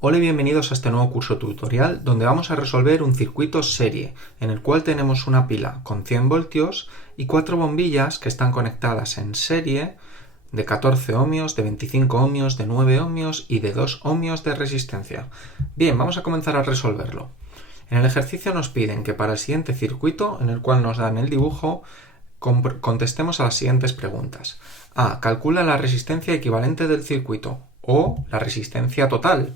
Hola y bienvenidos a este nuevo curso tutorial donde vamos a resolver un circuito serie en el cual tenemos una pila con 100 voltios y 4 bombillas que están conectadas en serie de 14 ohmios, de 25 ohmios, de 9 ohmios y de 2 ohmios de resistencia. Bien, vamos a comenzar a resolverlo. En el ejercicio nos piden que para el siguiente circuito, en el cual nos dan el dibujo, contestemos a las siguientes preguntas. A. Calcula la resistencia equivalente del circuito o la resistencia total.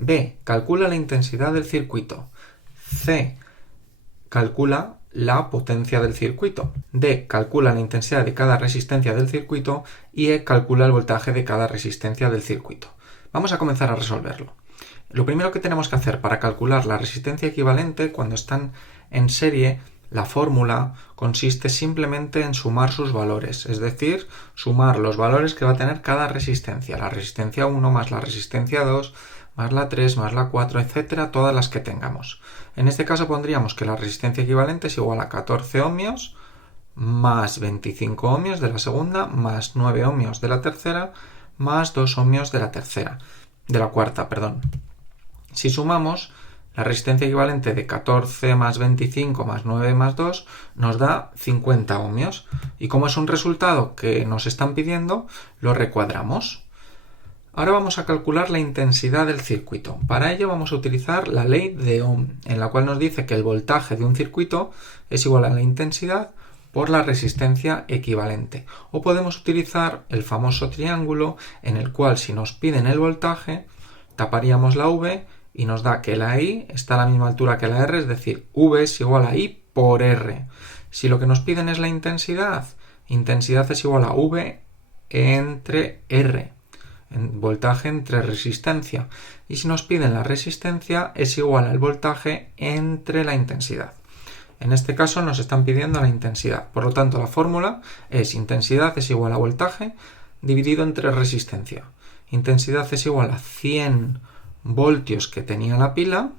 B. Calcula la intensidad del circuito. C. Calcula la potencia del circuito. D. Calcula la intensidad de cada resistencia del circuito. Y E. Calcula el voltaje de cada resistencia del circuito. Vamos a comenzar a resolverlo. Lo primero que tenemos que hacer para calcular la resistencia equivalente cuando están en serie, la fórmula consiste simplemente en sumar sus valores, es decir, sumar los valores que va a tener cada resistencia, la resistencia 1 más la resistencia 2 más la 3 más la 4, etcétera, todas las que tengamos. En este caso pondríamos que la resistencia equivalente es igual a 14 ohmios más 25 ohmios de la segunda más 9 ohmios de la tercera más 2 ohmios de la cuarta. Si sumamos, la resistencia equivalente de 14 más 25 más 9 más 2 nos da 50 ohmios. Y como es un resultado que nos están pidiendo, lo recuadramos. Ahora vamos a calcular la intensidad del circuito. Para ello vamos a utilizar la ley de Ohm, en la cual nos dice que el voltaje de un circuito es igual a la intensidad por la resistencia equivalente. O podemos utilizar el famoso triángulo, en el cual si nos piden el voltaje, taparíamos la V y nos da que la I está a la misma altura que la R, es decir, V es igual a I por R. Si lo que nos piden es la intensidad es igual a V entre R, voltaje entre resistencia. Y si nos piden la resistencia, es igual al voltaje entre la intensidad. En este caso nos están pidiendo la intensidad. Por lo tanto, la fórmula es intensidad es igual a voltaje dividido entre resistencia. Intensidad es igual a 100 voltios que tenía la pila,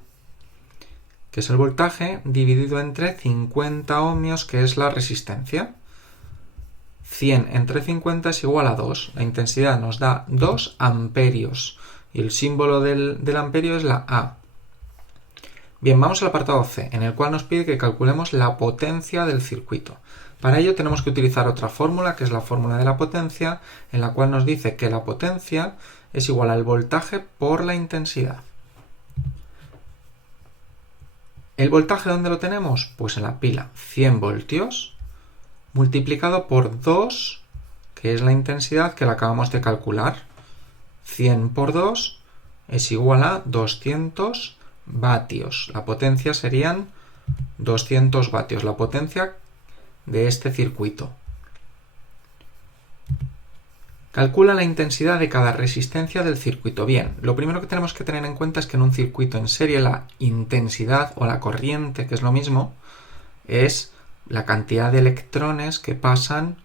que es el voltaje, dividido entre 50 ohmios, que es la resistencia. 100 entre 50 es igual a 2. La intensidad nos da 2 amperios y el símbolo del amperio es la A. Bien, vamos al apartado C, en el cual nos pide que calculemos la potencia del circuito. Para ello tenemos que utilizar otra fórmula, que es la fórmula de la potencia, en la cual nos dice que la potencia es igual al voltaje por la intensidad. ¿El voltaje dónde lo tenemos? Pues en la pila 100 voltios multiplicado por 2, que es la intensidad que la acabamos de calcular. 100 por 2 es igual a 200 vatios. La potencia serían 200 vatios, la potencia de este circuito. Calcula la intensidad de cada resistencia del circuito. Bien, lo primero que tenemos que tener en cuenta es que en un circuito en serie la intensidad o la corriente, que es lo mismo, es la cantidad de electrones que pasan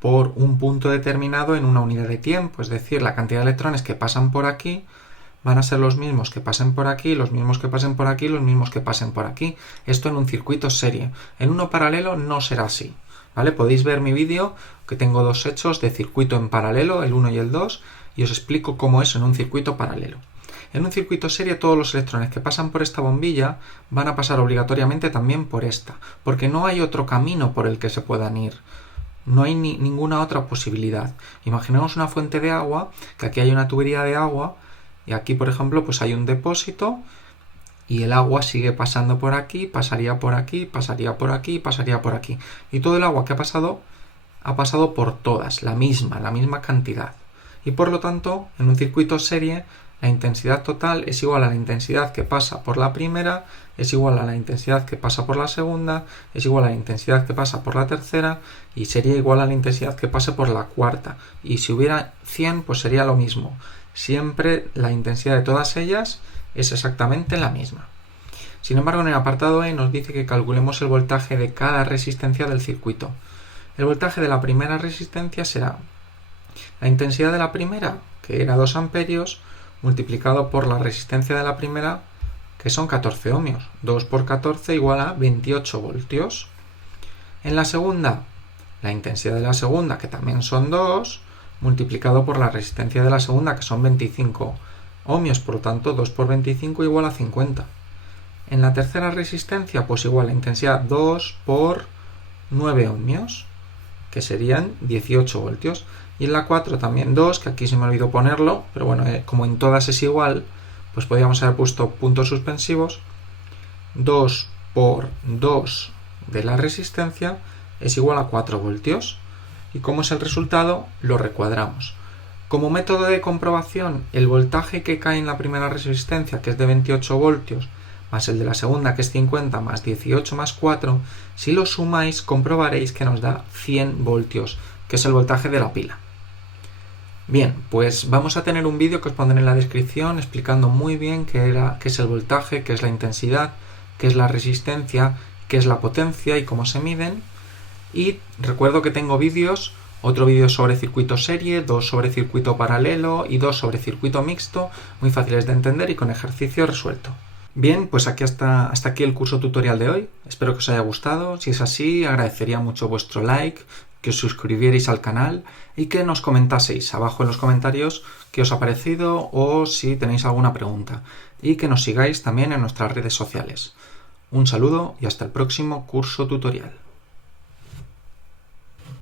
por un punto determinado en una unidad de tiempo. Es decir, la cantidad de electrones que pasan por aquí van a ser los mismos que pasen por aquí, los mismos que pasen por aquí, los mismos que pasen por aquí. Esto en un circuito serie. En uno paralelo no será así, ¿vale? Podéis ver mi vídeo, que tengo dos hechos de circuito en paralelo, el 1 y el 2, y os explico cómo es en un circuito paralelo. En un circuito serie todos los electrones que pasan por esta bombilla van a pasar obligatoriamente también por esta, porque no hay otro camino por el que se puedan ir. No hay ninguna otra posibilidad. Imaginemos una fuente de agua, que aquí hay una tubería de agua, y aquí, por ejemplo, pues hay un depósito, y el agua sigue pasando por aquí, pasaría por aquí, pasaría por aquí, pasaría por aquí. Y todo el agua que ha pasado por todas, la misma cantidad. Y por lo tanto, en un circuito serie, la intensidad total es igual a la intensidad que pasa por la primera, es igual a la intensidad que pasa por la segunda, es igual a la intensidad que pasa por la tercera y sería igual a la intensidad que pase por la cuarta. Y si hubiera 100, pues sería lo mismo. Siempre la intensidad de todas ellas es exactamente la misma. Sin embargo, en el apartado E nos dice que calculemos el voltaje de cada resistencia del circuito. El voltaje de la primera resistencia será la intensidad de la primera, que era 2 amperios, multiplicado por la resistencia de la primera, que son 14 ohmios. 2 por 14 igual a 28 voltios. En la segunda, la intensidad de la segunda, que también son 2, multiplicado por la resistencia de la segunda, que son 25 ohmios, por lo tanto 2 por 25 igual a 50. En la tercera resistencia, pues igual la intensidad 2 por 9 ohmios, que serían 18 voltios. Y en la 4 también 2, que aquí se me olvidó ponerlo, pero bueno, como en todas es igual, pues podríamos haber puesto puntos suspensivos. 2 por 2 de la resistencia es igual a 4 voltios. Y como es el resultado, lo recuadramos. Como método de comprobación, el voltaje que cae en la primera resistencia, que es de 28 voltios, más el de la segunda, que es 50, más 18 más 4, si lo sumáis, comprobaréis que nos da 100 voltios, que es el voltaje de la pila. Bien, pues vamos a tener un vídeo que os pondré en la descripción explicando muy bien qué es el voltaje, qué es la intensidad, qué es la resistencia, qué es la potencia y cómo se miden. Y recuerdo que tengo vídeos, otro vídeo sobre circuito serie, 2 sobre circuito paralelo y 2 sobre circuito mixto, muy fáciles de entender y con ejercicio resuelto. Bien, pues hasta aquí el curso tutorial de hoy. Espero que os haya gustado. Si es así, agradecería mucho vuestro like, que os suscribierais al canal y que nos comentaseis abajo en los comentarios qué os ha parecido o si tenéis alguna pregunta. Y que nos sigáis también en nuestras redes sociales. Un saludo y hasta el próximo curso tutorial.